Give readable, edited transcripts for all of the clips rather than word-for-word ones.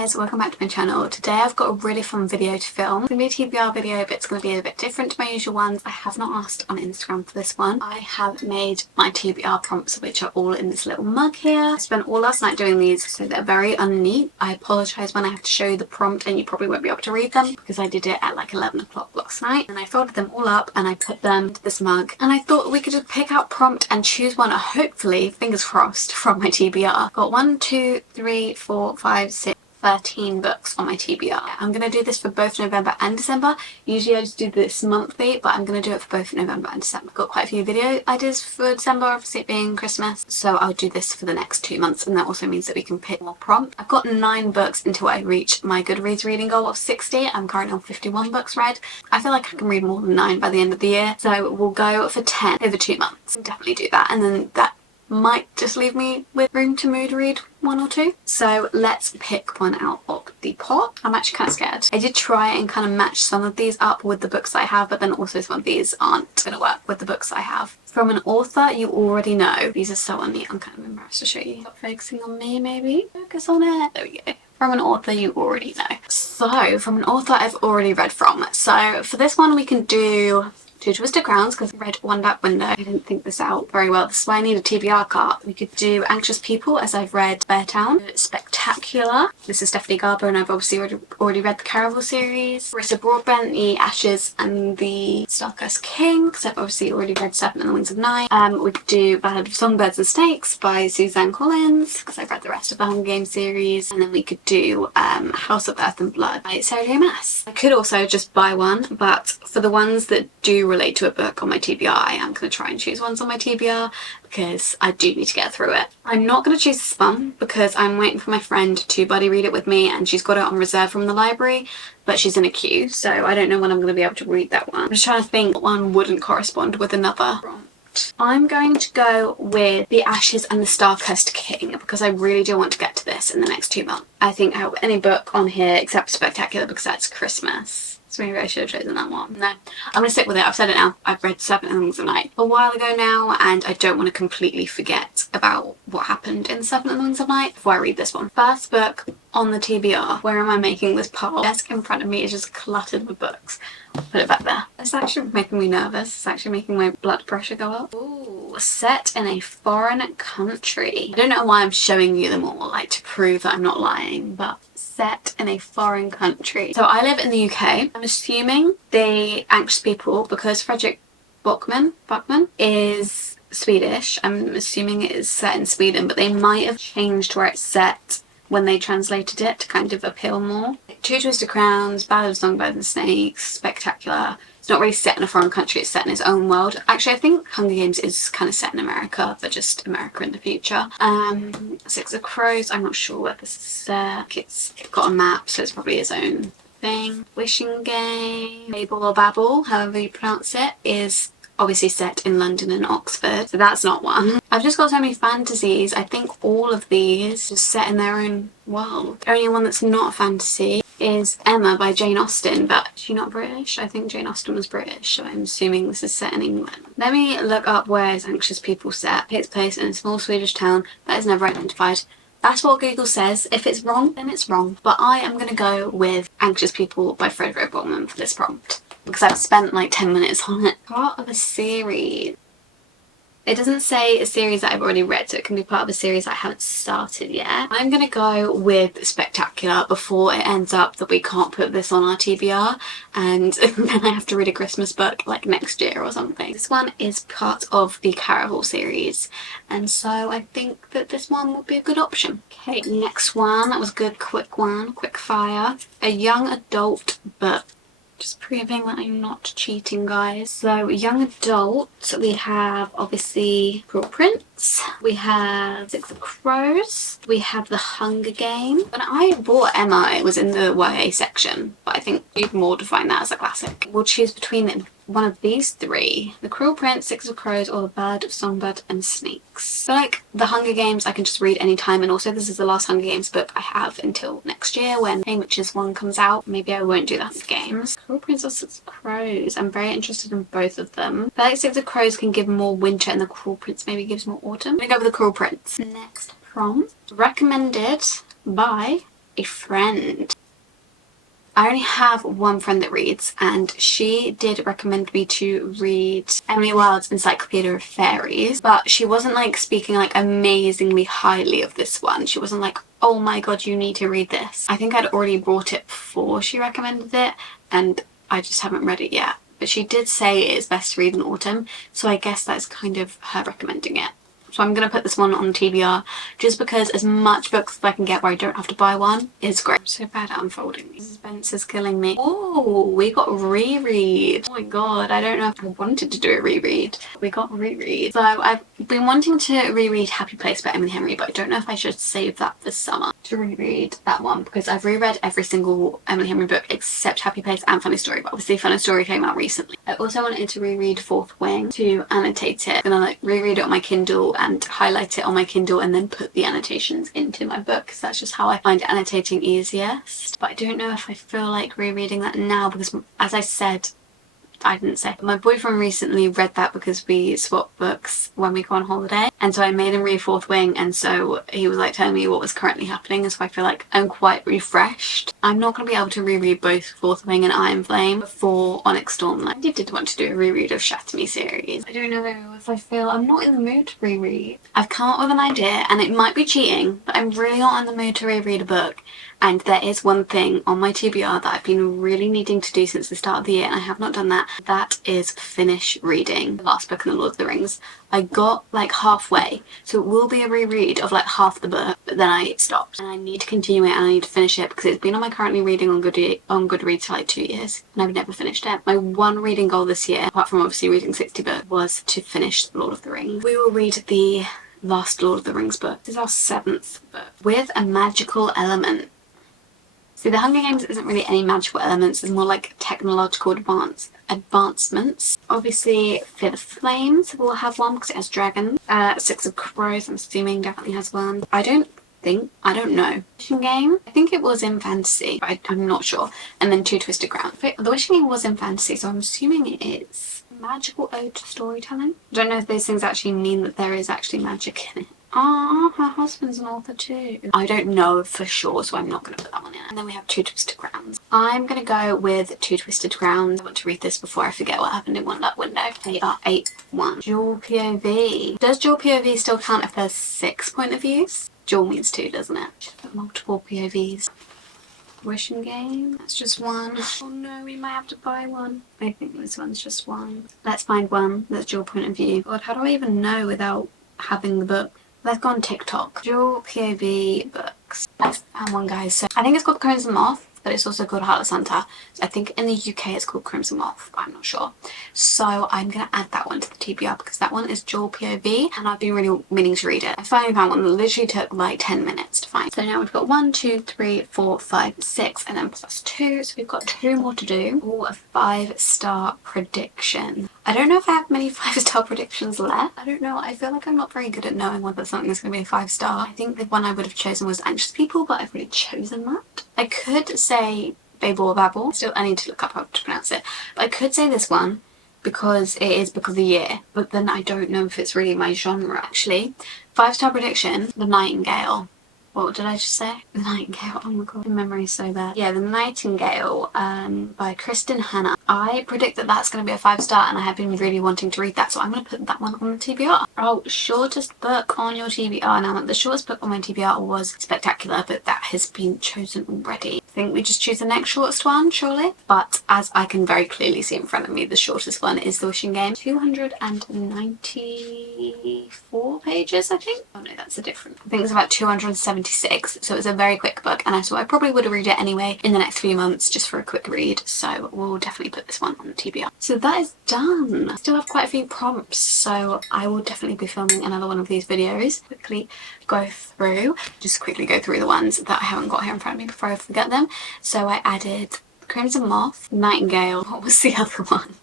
guys, welcome back to my channel. Today I've got a really fun video to film. It's going to be a TBR video, but it's going to be a bit different to my usual ones. I have not asked on Instagram for this one. I have made my TBR prompts, which are all in this little mug here. I spent all last night doing these, so they're very unneat. I apologise when I have to show you the prompt and you probably won't be able to read them because I did it at like 11 o'clock last night. And I folded them all up and I put them into this mug. And I thought we could just pick out prompt and choose one, hopefully, fingers crossed, from my TBR. Got 1, 2, 3, 4, 5, 6, 13 books on my TBR. I'm going to do this for both November and December. Usually I just do this monthly, but I'm going to do it for both November and December. I've got quite a few video ideas for December, obviously it being Christmas, so I'll do this for the next 2 months, and that also means that we can pick more prompt. I've got 9 books until I reach my Goodreads reading goal of 60. I'm currently on 51 books read. I feel like I can read more than 9 by the end of the year, so we'll go for 10 over 2 months. I'll definitely do that, and then that might just leave me with room to mood read 1 or 2. So let's pick one out of the pot. I'm actually kind of scared. I did try and kind of match some of these up with the books I have, but then also some of these aren't going to work with the books I have. From an author you already know. These are so unneat, I'm kind of embarrassed to show you. Stop focusing on me, maybe. Focus on it. There we go. From an author you already know. So from an author I've already read from. So for this one we can do Two Twisted Crowns, because I read One Back Window. I didn't think this out very well. This is why I need a TBR card. We could do Anxious People, as I've read Beartown. Spectacular. This is Stephanie Garber, and I've obviously already read the Caraval series. Marissa Broadbent, The Ashes and the Starcursed King, because I've obviously already read Seven and the Wings of Night. We could do Ballad of Songbirds and Snakes by Suzanne Collins, because I've read the rest of the Hunger Games series. And then we could do House of Earth and Blood by Sarah J. Maas. I could also just buy one, but for the ones that do relate to a book on my TBR, I am going to try and choose ones on my TBR because I do need to get through it. I'm not going to choose this one because I'm waiting for my friend to buddy read it with me, and she's got it on reserve from the library, but she's in a queue, so I don't know when I'm going to be able to read that one. I'm just trying to think what one wouldn't correspond with another. I'm going to go with The Ashes and the Starcursed King because I really do want to get to this in the next 2 months. I think out of any book on here except Spectacular, because that's Christmas. So maybe I should have chosen that one. No, I'm going to stick with it. I've said it now. I've read Seven and the Wings of Night a while ago now, and I don't want to completely forget about what happened in Seven and the Wings of Night before I read this one. First book on the TBR. Where am I making this pile? The desk in front of me is just cluttered with books. Put it back there. It's actually making me nervous. It's actually making my blood pressure go up. Ooh, set in a foreign country. I don't know why I'm showing you them all, like to prove that I'm not lying, but set in a foreign country. So I live in the UK. I'm assuming the Anxious People, because Frederick Backman is Swedish. I'm assuming it is set in Sweden, but they might have changed where it's set when they translated it to kind of appeal more. Two Twisted Crowns, Ballad of Songbirds and Snakes, Spectacular. It's not really set in a foreign country, it's set in its own world. Actually, I think Hunger Games is kind of set in America, but just America in the future. Six of Crows, I'm not sure where this is set. It's got a map, so it's probably its own thing. Wishing Game, Babel or Babel, however you pronounce it, is obviously set in London and Oxford, so that's not one. I've just got so many fantasies. I think all of these are set in their own world. The only one that's not a fantasy is Emma by Jane Austen, but she's not British. I think Jane Austen was British, so I'm assuming this is set in England. Let me look up where is Anxious People set. It takes place in a small Swedish town that is never identified. That's what Google says. If it's wrong, then it's wrong. But I am going to go with Anxious People by Frederick Backman for this prompt, because I've spent like 10 minutes on it. Part of a series. It doesn't say a series that I've already read, so it can be part of a series I haven't started yet. I'm going to go with Spectacular before it ends up that we can't put this on our TBR, and then I have to read a Christmas book like next year or something. This one is part of the Caraval series, and so I think that this one would be a good option. Okay, next one. That was a good quick one, quick fire. A young adult book. Just proving that I'm not cheating, guys. So young adult, we have obviously Cruel Prince, we have Six of Crows, we have The Hunger Games. When I bought Emma, it was in the YA section, but I think you can more define that as a classic. We'll choose between one of these 3. The Cruel Prince, Six of Crows, or The Ballad of Songbirds and Snakes. So like The Hunger Games I can just read anytime, and also this is the last Hunger Games book I have until next year when Flame Witches 1 comes out. Maybe I won't do the Hunger Games. Cruel Prince or Six of Crows? I'm very interested in both of them. I feel like Six of Crows can give more winter and the Cruel Prince maybe gives more autumn. I'm gonna go with The Cruel Prince. Next prompt. Recommended by a friend. I only have one friend that reads, and she did recommend me to read Emily Wilde's Encyclopedia of Fairies, but she wasn't like speaking like amazingly highly of this one. She wasn't like, oh my god, you need to read this. I think I'd already bought it before she recommended it, and I just haven't read it yet. But she did say it is best to read in autumn, so I guess that's kind of her recommending it. So I'm going to put this one on TBR just because as much books as I can get where I don't have to buy one is great. I'm so bad at unfolding these. Suspense is killing me. Oh, we got reread. Oh my god, I don't know if I wanted to do a reread. We got reread. So I've been wanting to reread Happy Place by Emily Henry, but I don't know if I should save that this summer to reread that one because I've reread every single Emily Henry book except Happy Place and Funny Story, but obviously Funny Story came out recently. I also wanted to reread Fourth Wing to annotate it. I'm gonna like reread it on my Kindle and highlight it on my Kindle and then put the annotations into my book because that's just how I find annotating easiest. But I don't know if I feel like rereading that now because, as I said, I didn't say. My boyfriend recently read that because we swapped books when we go on holiday, and so I made him read Fourth Wing, and so he was like telling me what was currently happening, and so I feel like I'm quite refreshed. I'm not going to be able to reread both Fourth Wing and Iron Flame before Onyx Storm. I did want to do a reread of Shatter Me series. I don't know if I feel I'm not in the mood to reread. I've come up with an idea, and it might be cheating, but I'm really not in the mood to reread a book. And there is one thing on my TBR that I've been really needing to do since the start of the year, and I have not done that. That is finish reading the last book in the Lord of the Rings. I got like halfway, so it will be a reread of like half the book, but then I stopped. And I need to continue it and I need to finish it because it's been on my currently reading on Goodreads for like 2 years, and I've never finished it. My one reading goal this year, apart from obviously reading 60 books, was to finish the Lord of the Rings. We will read the last Lord of the Rings book. This is our 7th book. With a magical element. See, the Hunger Games isn't really any magical elements, it's more like technological advancements. Obviously, Fear the Flames will have one because it has dragons. Six of Crows, I'm assuming, definitely has one. I don't know. Wishing Game, I think it was in fantasy, but I'm not sure. And then Two Twisted Crowns. The Wishing Game was in fantasy, so I'm assuming it is. Magical ode to storytelling. I don't know if those things actually mean that there is actually magic in it. Ah, her husband's an author too. I don't know for sure, so I'm not going to put that one in. And then we have Two Twisted Crowns. I'm going to go with Two Twisted Crowns. I want to read this before I forget what happened in one that window. They are 8-1. Dual POV. Does dual POV still count if there's 6 point of views? Dual means 2, doesn't it? Should put multiple POVs. Wishing Game, that's just 1. Oh no, we might have to buy one. I think this one's just 1. Let's find one that's dual point of view. God, how do I even know without having the book? Let's go on TikTok. Dual POV books. I found one, guys. So I think it's called Crimson Moth, but it's also called Heartless Hunter. So I think in the UK it's called Crimson Moth, but I'm not sure. So I'm going to add that one to the TBR because that one is dual POV and I've been really meaning to read it. I finally found one that literally took like 10 minutes to find. So now we've got 1, 2, 3, 4, 5, 6 and then plus 2. So we've got 2 more to do. Oh, a 5-star prediction. I don't know if I have many 5-star predictions left. I don't know. I feel like I'm not very good at knowing whether something is going to be a 5-star. I think the one I would have chosen was Anxious People, but I've already chosen that. I could say Babel or Babel. I need to look up how to pronounce it. But I could say this one because it is Book of the Year, but then I don't know if it's really my genre actually. 5-star prediction, The Nightingale. What did I just say? The Nightingale. Oh my god, my memory is so bad. Yeah, The Nightingale by Kristen Hanna. I predict that that's going to be a 5-star and I have been really wanting to read that, so I'm going to put that one on the TBR. Oh, shortest book on your TBR. Now, the shortest book on my TBR was Spectacular, but that has been chosen already. I think we just choose the next shortest one, surely? But as I can very clearly see in front of me, the shortest one is The Wishing Game. 294 pages, I think. Oh no, that's a different. I think it's about 276, so it's a very quick book, and I probably would read it anyway in the next few months just for a quick read, so we'll definitely put this one on the TBR. So that is done. I still have quite a few prompts, so I will definitely be filming another one of these videos. Just quickly go through the ones that I haven't got here in front of me before I forget them. So I added Crimson Moth, Nightingale, what was the other one?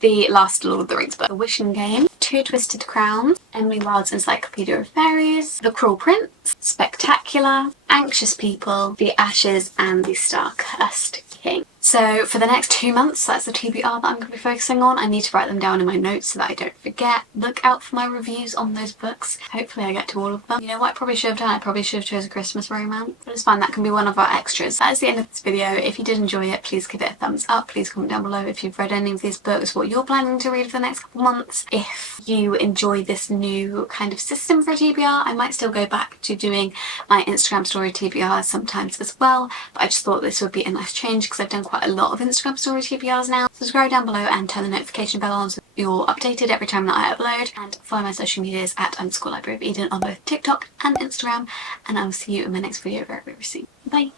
The last Lord of the Rings book, The Wishing Game, Two Twisted Crowns, Emily Wilde's Encyclopedia of Fairies, The Cruel Prince, Spectacular, Anxious People, The Ashes and The Star-Cursed King. So for the next 2 months, that's the TBR that I'm going to be focusing on. I need to write them down in my notes so that I don't forget. Look out for my reviews on those books. Hopefully I get to all of them. You know what I probably should have done? I probably should have chosen a Christmas romance. But it's fine, that can be one of our extras. That is the end of this video. If you did enjoy it, please give it a thumbs up. Please comment down below if you've read any of these books, what you're planning to read for the next couple months. If you enjoy this new kind of system for a TBR, I might still go back to doing my Instagram story TBRs sometimes as well. But I just thought this would be a nice change because I've done quite a lot of Instagram story TBRs now. Subscribe down below and turn the notification bell on so you're updated every time that I upload, and follow my social medias at _libraryofeden on both TikTok and Instagram, and I will see you in my next video very, very soon. Bye!